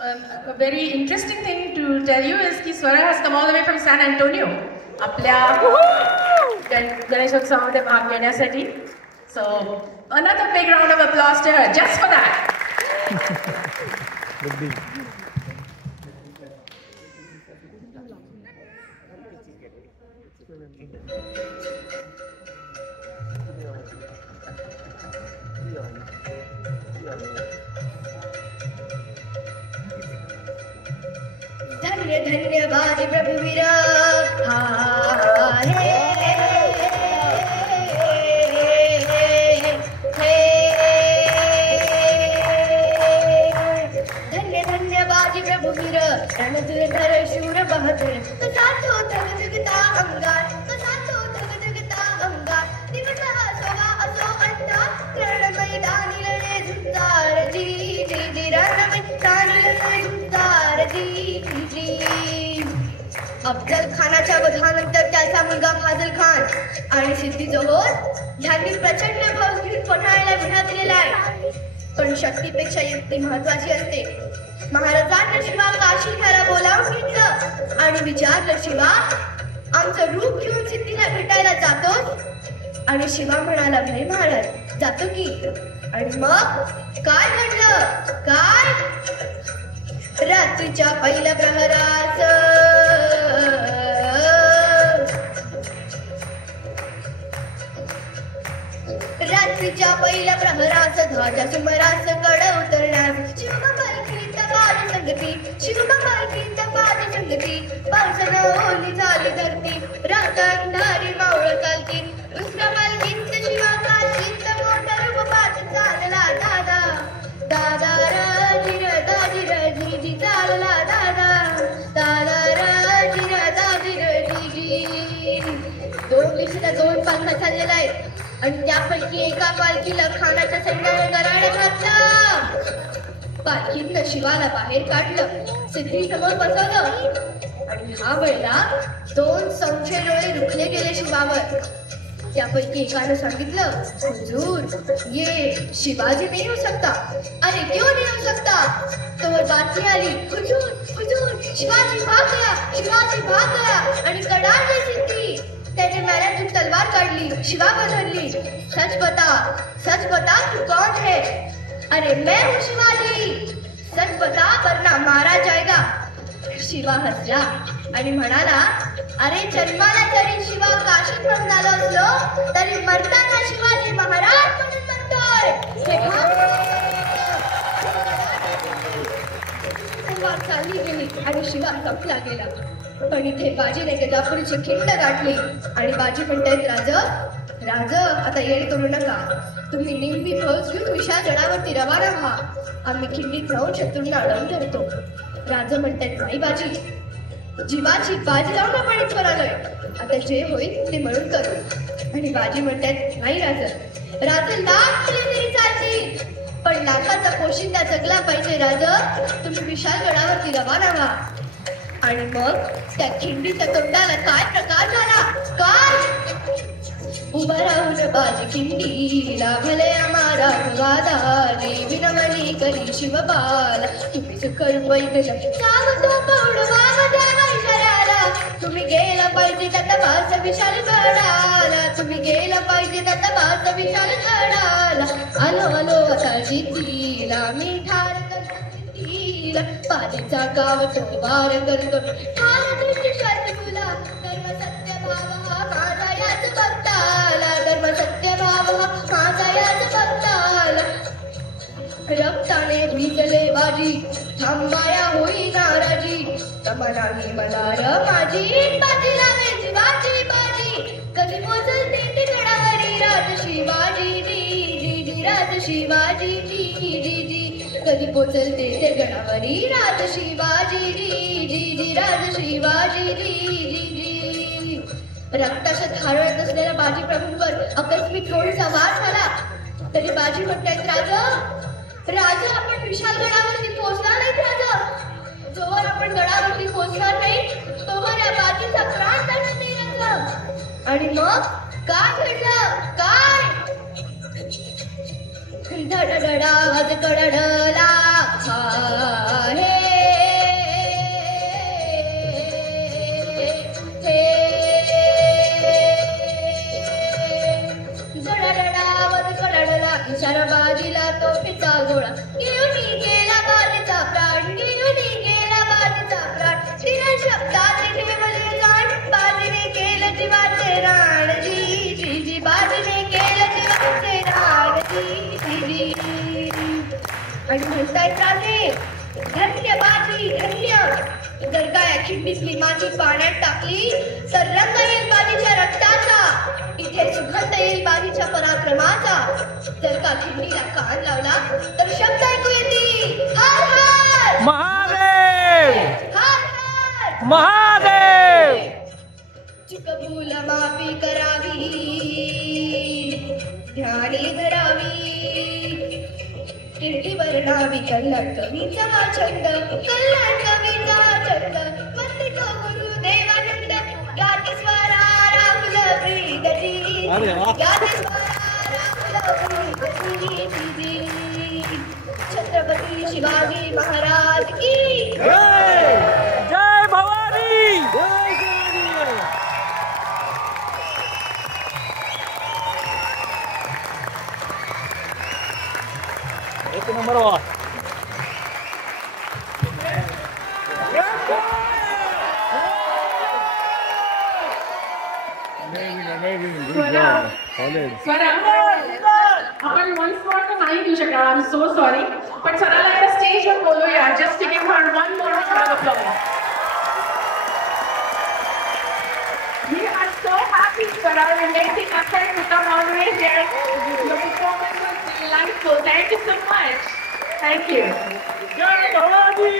A very interesting thing to tell you is that Swara has come all the way from San Antonio. आपल्या गणेशोत्सवामध्ये भाग घेण्यासाठी. So another big round of applause to her just for that. धन्य धन्यवाद प्रभुवीर धन्य धन्यवाद प्रभुवीर रणधुरधर शूर बहादुर कसा तो धगधगता अंगार कसा तो धगधगता अंगार दिवस हा सोहा असो अंता रण मैदानी लढे झुंजार जी जी जी रण मैदानी लढे झुंजार जी अफजल खानाच्या वधानंतर त्याचा मुलगा फाजल खान आणि सिद्धी जोहर यांनी प्रचंड फौज घेऊन पन्हाळ्याला विडा दिलेला आहे. पण शक्तीपेक्षा युक्ती महत्वाची असते. महाराजांना शिवा काशीला बोलावून घेतलं आणि विचारलं, शिवा आमचं रूप घेऊन सिद्धीला भेटायला जातोस? आणि शिवा म्हणाला, भाई महाराज जातो की. आणि मग काय घडलं? काय रात्रीच्या पहिल्या प्रहरात रात्रीच्या पहिल्या प्रहरास ध्वजा सुमरास कड उतरणार शिवबाई तपाद संगती शिवबाई तपाद संगती पावसानं ओली झाली धरती रात अंधारी मावळ चालती दुसऱ्या पालखीत शिवा कालखीत मोठा रूपपात चालला दादा दादा राजीर दाजीर जी चालला दादा दादा राजीर दाजीर जी. दोन दिवसाला दोन पालख्या चाललेल्या आहेत आणि त्यापैकी एका पालखीला खानाच्या सैन्याने गराड घातलं. पालखीतनं शिवाला बाहेर काढलं, सिद्धी समोर बसवलं आणि हा वेळेला दोन संशय डोळे रुखले गेले शिवावर. त्यापैकी एकानं सांगितलं, हुजूर ये शिवाजी नहीं हो सकता. अरे क्यों नहीं हो सकता? तो बातमी आली, हुजूर हुजूर शिवाजी भाग गया, शिवाजी भाग गया. आणि कडाडली सिद्धी. त्याने मैदान तलवार काढली, शिवावर धरली. सच बता तू कौन है? अरे मैं हूँ शिवाजी. सच बता वरना मारा जाएगा. शिवा हसला आणि म्हणाला, अरे जन्माला जरी शिवा काशीत म्हणून आलो असलो तरी मरताना शिवाजी महाराज म्हणून म्हणतोय. चालली गेली आणि शिवा कपला गेला. पण इथे बाजीने गदापुरीची खिंड गाठली आणि बाजी म्हणतायत, राज आता येणे करू नका. तुम्ही निम्बी फौज घेऊन विशाल गडावरती रवाना व्हा. आम्ही खिंडीत राहून शत्रूंना अडवून धरतो. राज म्हणतायत, नाही बाजी, जीवाची बाजी लावून आपण इथवर आलोय. आता जे होईल ते म्हणून करू. आणि बाजी म्हणतायत, नाही राज लाख केली तरी चालतील, पण लाखाचा पोशिंदा जगला पाहिजे. राज तुम्ही विशाल गडावरती रवाना व्हा. आणि मग त्या खिंडीच्या तोंडाला काय प्रकार झाला? काय उभा राहून बाजी खिंडीला भले आम्हाला वादाली विनवणी करी शिवबाला. तुम्ही सुखर पैदल सावतो पौडवा द्यावा इशाऱ्याला. तुम्ही गेला पाहिजे त्याचा भास विशाल गडाला. तुम्ही गेला पाहिजे त्याचा भास विशाल गडाला. आलो आता जिद्दीला मी ठार पालीचा गाव तो वार करतो. तुला धर्म सत्य भाव हा माझा याच भक्ताला. धर्म सत्य भाव हा माझा याच भक्ताला. रक्ताने भिजले बाजी थांबाया होई नाराजी. तमनाही मनार माझी बाजी लावे शिवाजी बाजी. कधी पोचलते ते गडावरी राज शिवाजी जी राज शिवाजी जी कधी पोचलते ते गडावरी राज शिवाजी जी राज शिवाजी जी. रक्ताच्या धारळत असलेल्या बाजी प्रभूंवर अकस्मित गोळीचा वार झाला. तरी बाजी म्हणतायत, राजा आपण विशाल गडावरती पोहोचणार नाहीत. राजा जोवर आपण गडावरती पोहोचणार नाही तोवर या बाजीचा प्राण जाणार नाही. राजा आणि मग काय घडलं? काय धडधडा आवाज कडडला हे आणि म्हणतायत राजे धन्य बाजी धन्य. जर का या खिंडीतली माती पाण्यात टाकली तर रंग येईल बाजीच्या रक्ताचा, इथे सुगंध येईल बाजीच्या पराक्रमाचा. जर का खिंडीला कान लावला तर शब्द ऐकू येतील हर हर महादेव, हर हर महादेव. चुकभूल माफी करावी, ध्यानी धरावी, कीर्ती वर्णावी कल्याण कवीचा हा छंद, कल्याण कवीचा हा छंद. वंदितो गुरु देवानंद, गाती स्वरा राहुल प्रीतजी, गाती स्वरा राहुल प्रीतजी. छत्रपती शिवाजी महाराज की जय. जय भवानी. जय एक नंबर वा. स्वरा आपण वन स्पॉट तर नाही देऊ शकणार. I am so sorry. पण स्वराला एकदा स्टेजवर बोलूया. Just give her one more round of applause. We are so happy, Swara. We're making effort to come all the way here. Your performance was delightful. Thank you so much. Thank you. जय भवानी.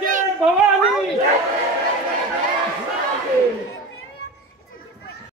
जय भवानी.